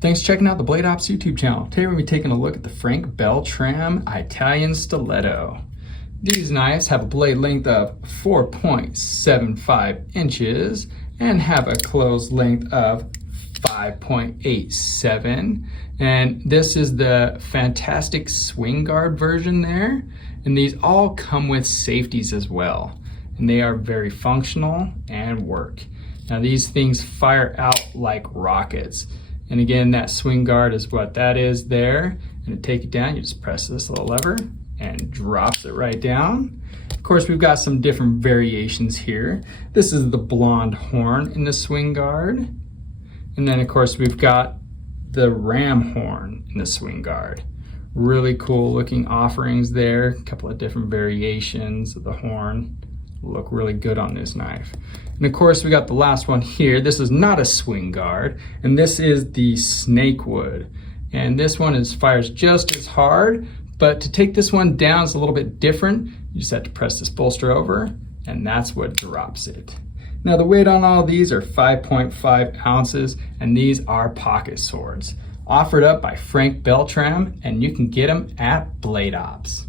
Thanks for checking out the Blade Ops YouTube channel. Today we're going to be taking a look at the Frank Beltrame Italian Stiletto. These knives have a blade length of 4.75 inches and have a closed length of 5.87. And this is the fantastic Swinguard version there. And these all come with safeties as well. And they are very functional and work. Now these things fire out like rockets. And again, that Swinguard is what that is there. And to take it down, you just press this little lever and drops it right down. Of course, we've got some different variations here. This is the blonde horn in the Swinguard. And then of course, we've got the ram horn in the Swinguard. Really cool looking offerings there. A couple of different variations of the horn. Look really good on this knife. And of course, we got the last one here. This is not a Swinguard, and this is the Snakewood. And this one fires just as hard, but to take this one down is a little bit different. You just have to press this bolster over, and that's what drops it. Now the weight on all these are 5.5 ounces, and these are pocket swords. Offered up by Frank Beltrame, and you can get them at Blade Ops.